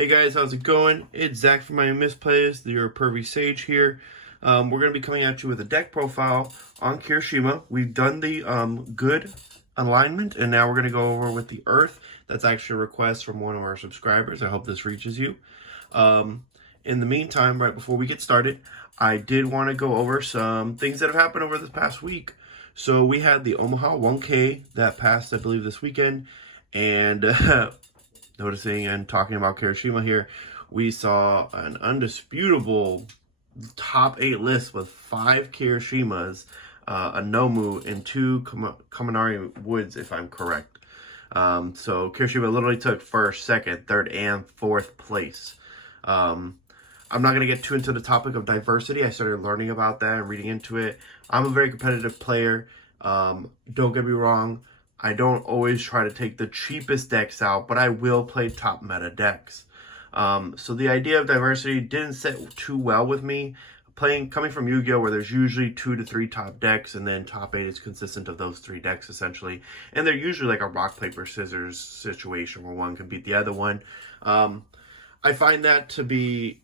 Hey guys, how's it going? It's Zach from My Misplays, your Pervy Sage here. We're going to be coming at you with a deck profile on Kirishima. We've done the good alignment, and now we're going to go over with the Earth. That's actually a request from one of our subscribers. I hope this reaches you. In the meantime, right before we get started, I did want to go over some things that have happened over this past week. So we had the Omaha 1K that passed, I believe, this weekend, and noticing and talking about Kirishima here, we saw an undisputable top 8 list with 5 Kirishimas, a Nomu, and 2 Kaminari Woods, if I'm correct. So Kirishima literally took 1st, 2nd, 3rd, and 4th place. I'm not going to get too into the topic of diversity. I started learning about that and reading into it. I'm a very competitive player. Don't get me wrong. I don't always try to take the cheapest decks out, but I will play top meta decks. So the idea of diversity didn't sit too well with me. Coming from Yu-Gi-Oh! Where there's usually 2 to 3 top decks, and then top 8 is consistent of those 3 decks essentially. And they're usually like a rock, paper, scissors situation where one can beat the other one. I find that to be,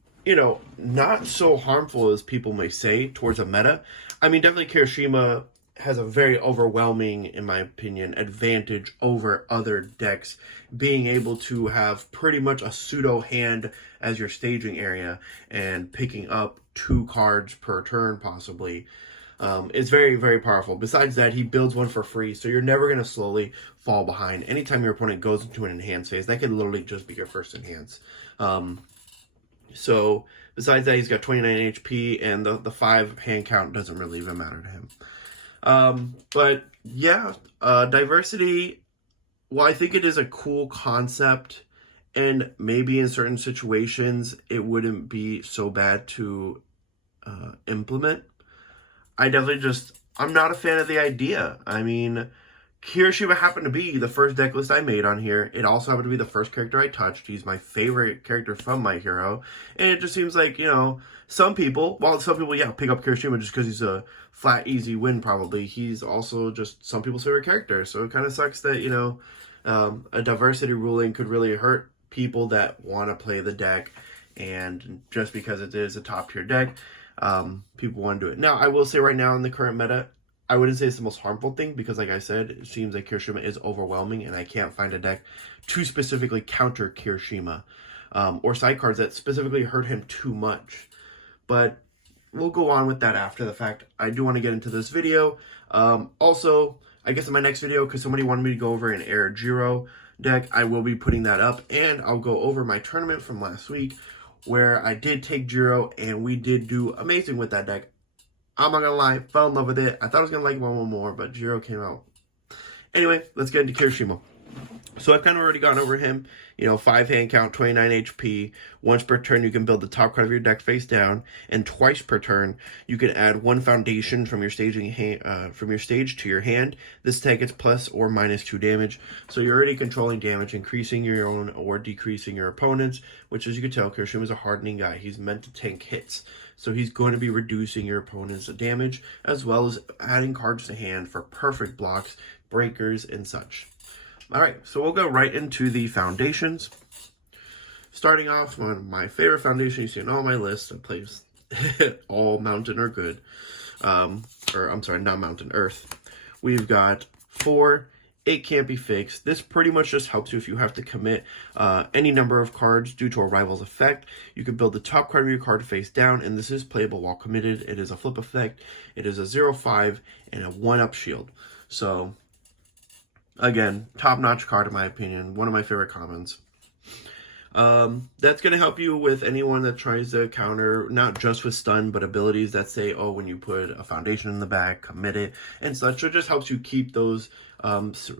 not so harmful as people may say towards a meta. I mean, definitely Kirishima has a very overwhelming, in my opinion, advantage over other decks, being able to have pretty much a pseudo hand as your staging area and picking up 2 cards per turn possibly. It's very, very powerful. Besides that, he builds one for free, so you're never going to slowly fall behind. Anytime your opponent goes into an enhance phase, that could literally just be your first enhance. So besides that, he's got 29 HP, and the 5 hand count doesn't really even matter to him. But yeah, diversity, well, I think it is a cool concept, and maybe in certain situations it wouldn't be so bad to implement. I'm not a fan of the idea. I mean, Kirishima happened to be the first deck list I made on here. It also happened to be the first character I touched. He's my favorite character from My Hero. And it just seems like, some people, yeah, pick up Kirishima just because he's a flat, easy win probably. He's also just some people's favorite character. So it kind of sucks that, a diversity ruling could really hurt people that want to play the deck. And just because it is a top tier deck, people want to do it. Now, I will say right now in the current meta, I wouldn't say it's the most harmful thing because, like I said, it seems like Kirishima is overwhelming, and I can't find a deck to specifically counter Kirishima or side cards that specifically hurt him too much. But we'll go on with that after the fact. I do want to get into this video. Also, I guess in my next video, because somebody wanted me to go over an Air Jiro deck, I will be putting that up, and I'll go over my tournament from last week where I did take Jiro, and we did do amazing with that deck. I'm not gonna lie, fell in love with it. I thought I was gonna like one more, but Jiro came out. Anyway, let's get into Kirishima. So I've kind of already gone over him. 5 hand count, 29 HP. Once per turn, you can build the top card of your deck face down, and twice per turn, you can add 1 foundation from your stage to your hand. This attack gets plus or minus 2 damage. So you're already controlling damage, increasing your own or decreasing your opponent's. Which, as you can tell, Kirishima is a hardening guy. He's meant to tank hits. So he's going to be reducing your opponent's damage, as well as adding cards to hand for perfect blocks, breakers, and such. Alright, so we'll go right into the foundations. Starting off, one of my favorite foundations you see on all my lists, I place all mountain or good. Or I'm sorry, not mountain, earth. We've got 4. It can't be fixed. This pretty much just helps you if you have to commit any number of cards due to a rival's effect. You can build the top card of your card face down, and this is playable while committed. It is a flip effect. It is a 0/5 and a 1-up shield. So, again, top-notch card in my opinion. One of my favorite commons. That's going to help you with anyone that tries to counter, not just with stun, but abilities that say, oh, when you put a foundation in the back, commit it, and such. So it just helps you keep those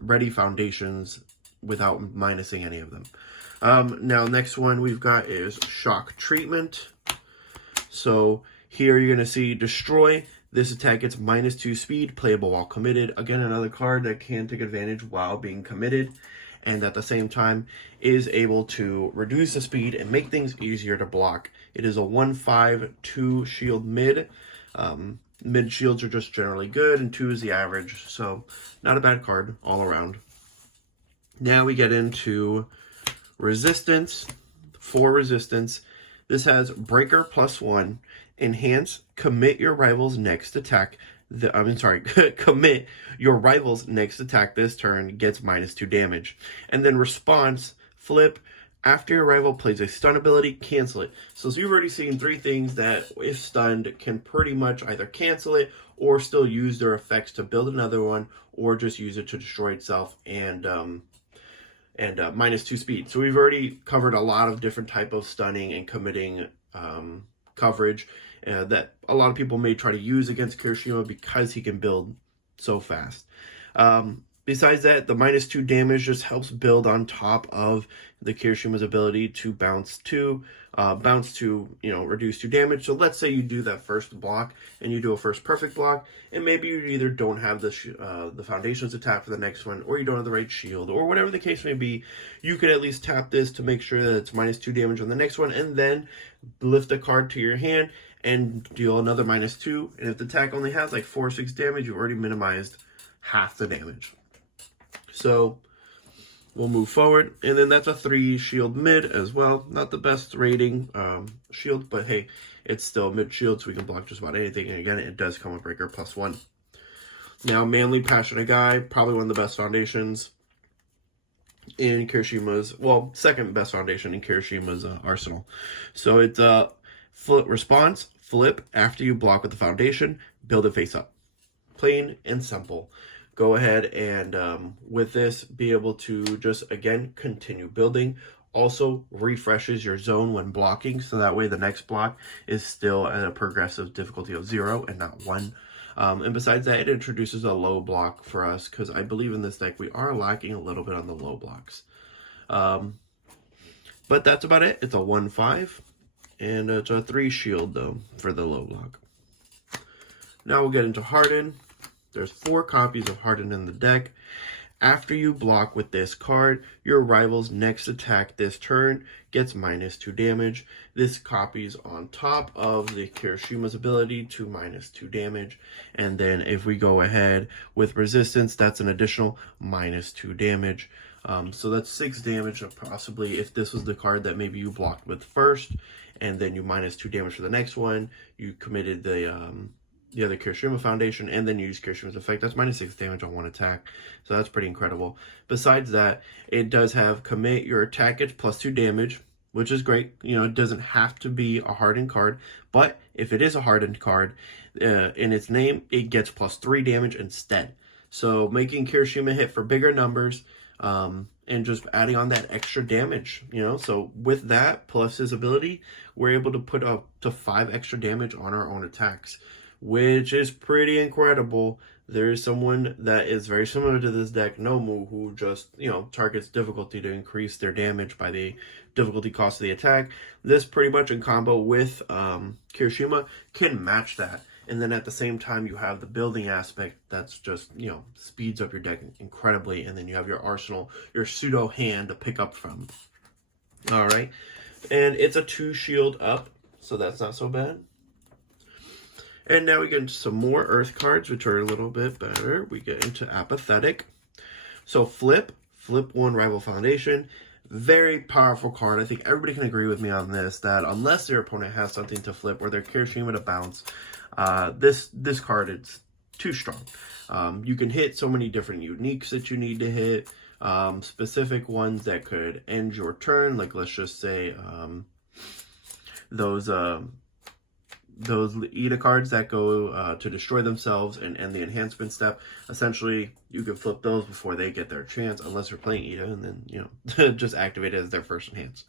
ready foundations without minusing any of them. Now, next one we've got is Shock Treatment. So here you're going to see Destroy. This attack gets -2 speed, playable while committed. Again, another card that can take advantage while being committed, and at the same time is able to reduce the speed and make things easier to block. It is a 1/5/2 shield mid. Mid shields are just generally good, and 2 is the average, so not a bad card all around. Now we get into resistance. 4 resistance. This has Breaker +1, Enhance, commit your rival's next attack. Commit your rival's next attack this turn gets -2 damage. And then Response, flip, after your rival plays a stun ability, cancel it. So you've already seen 3 things that, if stunned, can pretty much either cancel it or still use their effects to build another one, or just use it to destroy itself and -2 speed. So we've already covered a lot of different type of stunning and committing coverage that a lot of people may try to use against Kirishima because he can build so fast. Besides that, the -2 damage just helps build on top of the Kirishima's ability to bounce to, reduce 2 damage. So let's say you do that first block and you do a first perfect block, and maybe you either don't have the foundations to tap for the next one, or you don't have the right shield, or whatever the case may be. You could at least tap this to make sure that it's -2 damage on the next one, and then lift a card to your hand and deal another -2. And if the attack only has like 4 or 6 damage, you've already minimized half the damage. So we'll move forward, and then that's a 3 shield mid as well. Not the best rating shield, but hey, it's still mid shield, so we can block just about anything. And again, it does come with Breaker +1. Now, Manly Passionate Guy, probably one of the best foundations in Kirishima's, well, second best foundation in Kirishima's arsenal. So it's flip response, flip after you block with the foundation, build it face up. Plain and simple. Go ahead and with this be able to just again continue building. Also refreshes your zone when blocking, so that way the next block is still at a progressive difficulty of 0 and not 1. And besides that, it introduces a low block for us, because I believe in this deck we are lacking a little bit on the low blocks. But that's about it. It's a 1/5, and it's a 3 shield though for the low block. Now we'll get into Harden. There's 4 copies of Harden in the deck. After you block with this card, your rival's next attack this turn gets -2 damage. This copies on top of the Kirishima's ability to -2 damage. And then if we go ahead with resistance, that's an additional -2 damage. So that's 6 damage, possibly, if this was the card that maybe you blocked with first, and then you -2 damage for the next one. You committed the other Kirishima foundation, and then you use Kirishima's effect. That's -6 damage on 1 attack. So that's pretty incredible. Besides that, it does have commit your attack gets +2 damage, which is great. You know, it doesn't have to be a hardened card, but if it is a hardened card in its name, it gets +3 damage instead. So making Kirishima hit for bigger numbers, and just adding on that extra damage, you know. So with that plus his ability, we're able to put up to 5 extra damage on our own attacks, which is pretty incredible. There is someone that is very similar to this deck, Nomu, who just, you know, targets difficulty to increase their damage by the difficulty cost of the attack. This pretty much in combo with Kirishima can match that. And then at the same time, you have the building aspect that's just, you know, speeds up your deck incredibly. And then you have your arsenal, your pseudo hand to pick up from. All right. And it's a 2 shield up, so that's not so bad. And now we get into some more Earth cards, which are a little bit better. We get into Apathetic. So flip 1 Rival Foundation. Very powerful card. I think everybody can agree with me on this, that unless their opponent has something to flip or their Kirishima to bounce, this card, it's too strong. You can hit so many different uniques that you need to hit, specific ones that could end your turn, like let's just say those Ida cards that go to destroy themselves and end the enhancement step. Essentially, you can flip those before they get their chance, unless they're playing Ida, and then, you know, just activate it as their first enhance.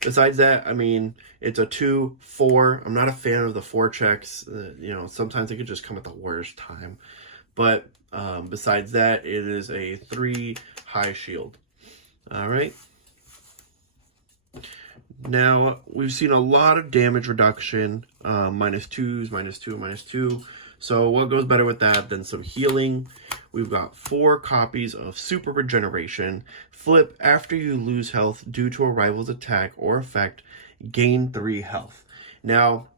Besides that, I mean, it's a 2/4. I'm not a fan of the 4 checks. You know, sometimes they could just come at the worst time. But besides that, it is a 3 high shield. All right. Now, we've seen a lot of damage reduction, -2s, -2, -2. So what goes better with that than some healing? We've got 4 copies of Super Regeneration. Flip after you lose health due to a rival's attack or effect, gain 3 health. Now,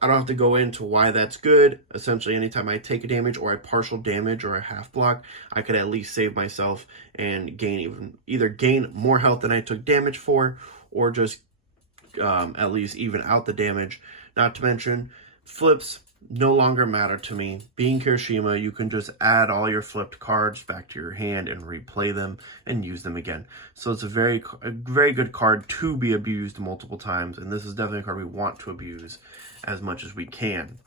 I don't have to go into why that's good. Essentially, anytime I take a damage or I partial damage or a half block, I could at least save myself and either gain more health than I took damage for, or just at least even out the damage. Not to mention, flips no longer matter to me. Being Kirishima, you can just add all your flipped cards back to your hand and replay them and use them again. So it's a very good card to be abused multiple times, and this is definitely a card we want to abuse as much as we can.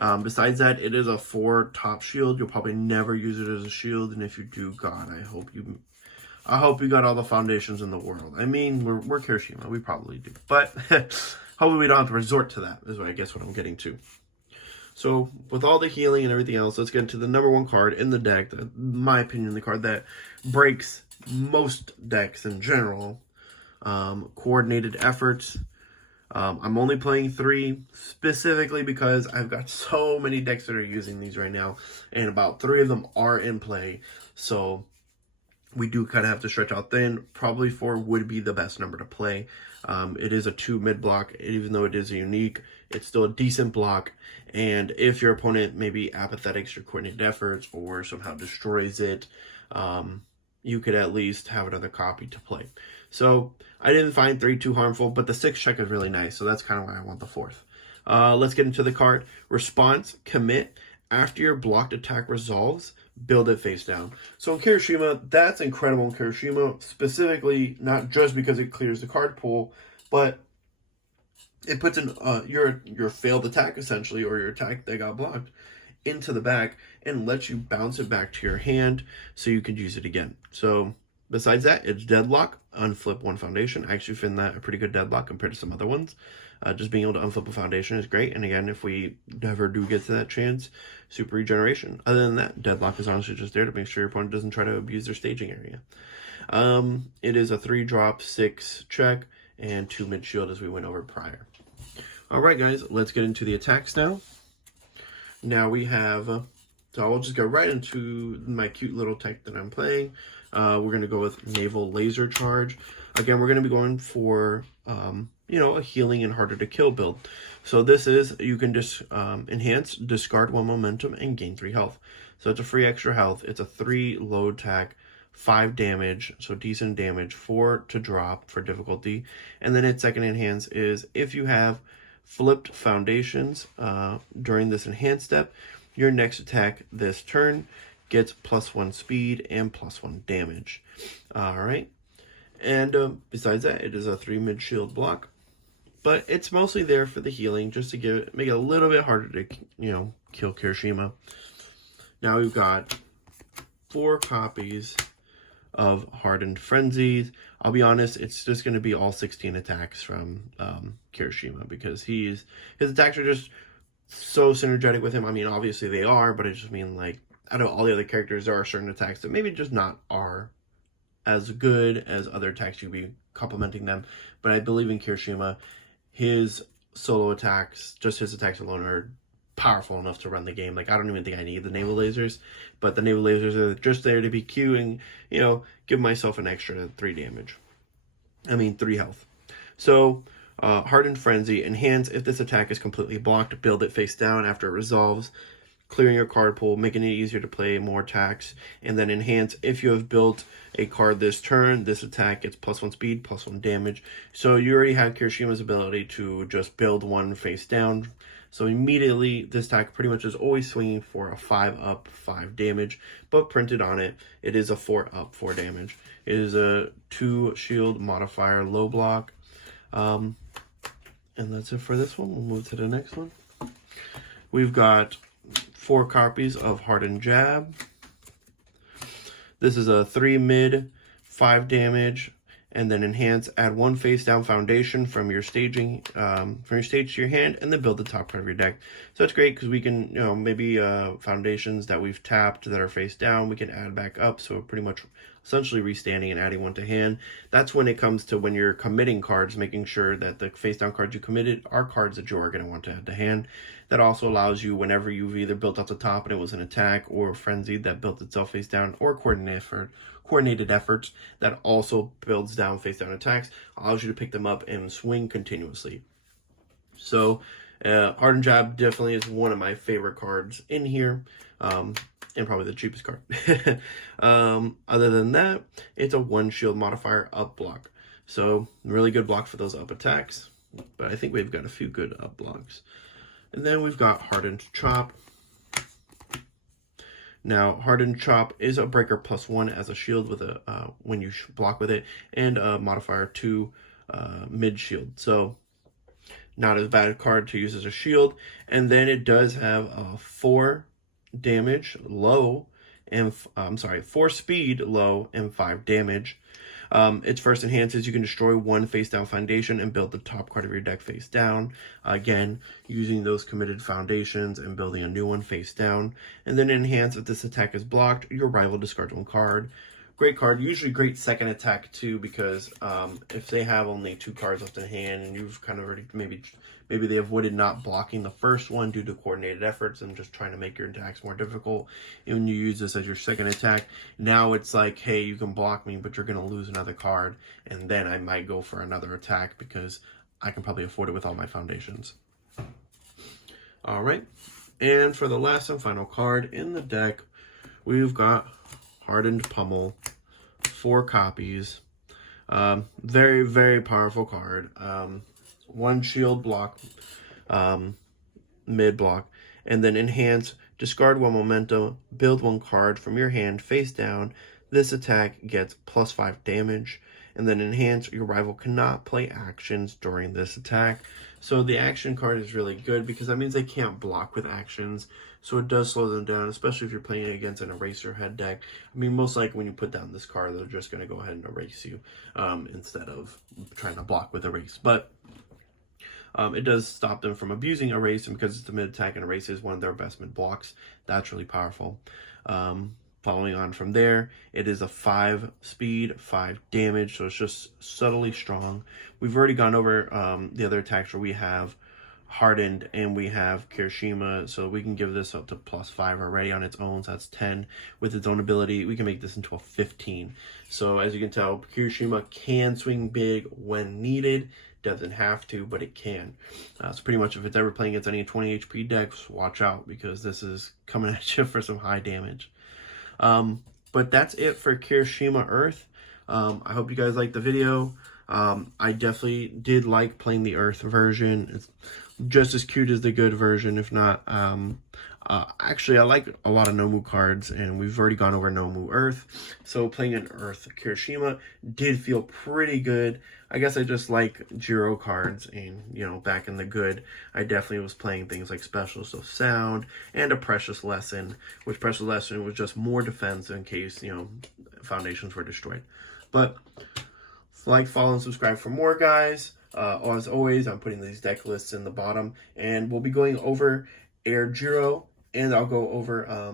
Besides that, it is a 4 top shield. You'll probably never use it as a shield, and if you do, God, I hope you got all the foundations in the world. I mean, we're Kirishima, we probably do, but hopefully we don't have to resort to that, is what I guess what I'm getting to. So, with all the healing and everything else, let's get into the number 1 card in the deck, in my opinion, the card that breaks most decks in general, Coordinated Efforts. I'm only playing 3 specifically because I've got so many decks that are using these right now, and about 3 of them are in play, so we do kind of have to stretch out thin. Probably 4 would be the best number to play. It is a 2 mid block, even though it is a unique, it's still a decent block. And if your opponent maybe apathetics your coordinated efforts or somehow destroys it, you could at least have another copy to play. So I didn't find 3 too harmful, but the 6 check is really nice, so that's kind of why I want the 4th. Let's get into the card. Response, commit. After your blocked attack resolves, build it face down. So in Kirishima, that's incredible in Kirishima, specifically not just because it clears the card pool, but it puts in your failed attack, essentially, or your attack that got blocked, into the back and lets you bounce it back to your hand so you can use it again. So besides that, it's deadlock, unflip 1 foundation. I actually find that a pretty good deadlock compared to some other ones. Just being able to unflip a foundation is great. And again, if we never do get to that chance, super regeneration. Other than that, deadlock is honestly just there to make sure your opponent doesn't try to abuse their staging area. It is a 3-drop, 6 check, and 2 mid shield as we went over prior. Alright guys, let's get into the attacks now. Now we have, so I'll just go right into my cute little tech that I'm playing. We're going to go with Naval Laser Charge. Again, we're going to be going for, a healing and harder to kill build. So this is, you can just enhance, discard 1 momentum, and gain 3 health. So it's a free extra health. It's a 3 low attack, 5 damage, so decent damage, 4 to drop for difficulty. And then its second enhance is, if you have flipped foundations during this enhanced step, your next attack this turn gets +1 speed and +1 damage. Alright. And besides that, it is a 3 mid shield block. But it's mostly there for the healing, just to make it a little bit harder to, kill Kirishima. Now we've got 4 copies of Hardened Frenzies. I'll be honest, it's just going to be all 16 attacks from Kirishima, because his attacks are just so synergetic with him. I mean, obviously they are, but I just mean, like, I know all the other characters, there are certain attacks that maybe just not are as good as other attacks. You'd be complementing them. But I believe in Kirishima, his solo attacks, just his attacks alone, are powerful enough to run the game. Like, I don't even think I need the naval lasers, but the naval lasers are just there to be queuing, give myself an extra 3 health. So Hardened Frenzy, enhance. If this attack is completely blocked, build it face down after it resolves, clearing your card pool, making it easier to play more attacks. And then enhance, if you have built a card this turn, this attack gets +1 speed, +1 damage. So you already have Kirishima's ability to just build 1 face down. So immediately, this attack pretty much is always swinging for a 5 up, 5 damage. But printed on it, it is a 4 up, 4 damage. It is a 2 shield modifier low block. And that's it for this one. We'll move to the next one. We've got 4 copies of Hardened Jab. This is a 3 mid, 5 damage, and then enhance, add 1 face down foundation from your staging, from your stage to your hand, and then build the top card of your deck. So it's great because we can, maybe foundations that we've tapped that are face down, we can add back up. So we're pretty much essentially restanding and adding 1 to hand. That's when it comes to when you're committing cards, making sure that the face down cards you committed are cards that you are going to want to add to hand. That also allows you, whenever you've either built off the top and it was an attack, or frenzied that built itself face down, or coordinated efforts that also builds down face down attacks, allows you to pick them up and swing continuously. So Hardened Chop definitely is one of my favorite cards in here, and probably the cheapest card. Other than that, it's a 1 shield modifier up block. So, really good block for those up attacks. But I think we've got a few good up blocks. And then we've got Hardened Chop. Now, Hardened Chop is a breaker +1 as a shield with a when you block with it, and a modifier 2 mid shield. So, not as bad a card to use as a shield. And then it does have a 4 damage low, and 4 speed low and 5 damage. Its first enhances, you can destroy 1 face down foundation and build the top card of your deck face down. Again, using those committed foundations and building a new one face down. And then enhance, if this attack is blocked, your rival discards 1 card. Great card, usually great second attack too, because if they have only 2 cards left in hand and you've kind of already maybe they avoided not blocking the first one due to coordinated efforts and just trying to make your attacks more difficult, and when you use this as your second attack, now it's like, hey, you can block me, but you're going to lose another card, and then I might go for another attack because I can probably afford it with all my foundations. All right, and for the last and final card in the deck, we've got Hardened Pummel, 4 copies. Very, very powerful card. 1 shield block, mid block, and then enhance, discard 1 momentum, build 1 card from your hand face down. This attack gets +5 damage, and then enhance, your rival cannot play actions during this attack. So the action card is really good because that means they can't block with actions. So it does slow them down, especially if you're playing against an eraser head deck. I mean, most likely when you put down this card, they're just going to go ahead and erase you instead of trying to block with erase. But it does stop them from abusing erase, and because it's a mid attack and erase is one of their best mid blocks, that's really powerful. Following on from there, it is a 5 speed, 5 damage, so it's just subtly strong. We've already gone over the other attacks where we have Hardened and we have Kirishima, so we can give this up to +5 already on its own, so that's 10. With its own ability, we can make this into a 15. So as you can tell, Kirishima can swing big when needed. Doesn't have to, but it can. So pretty much if it's ever playing against any 20 HP decks, watch out, because this is coming at you for some high damage. But that's it for Kirishima Earth. I hope you guys liked the video. I definitely did like playing the Earth version. It's just as cute as the good version, if not. Actually, I like a lot of Nomu cards, and we've already gone over Nomu Earth. So playing an Earth Kirishima did feel pretty good. I guess I just like Jiro cards, and, you know, back in the good, I definitely was playing things like Specialist of Sound and a Precious Lesson, which Precious Lesson was just more defense in case, you know, foundations were destroyed. But like, follow, and subscribe for more, guys. As always, I'm putting these deck lists in the bottom, and we'll be going over Air Jiro, and I'll go over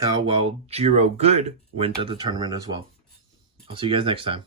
how well Jiro Good went at the tournament as well. I'll see you guys next time.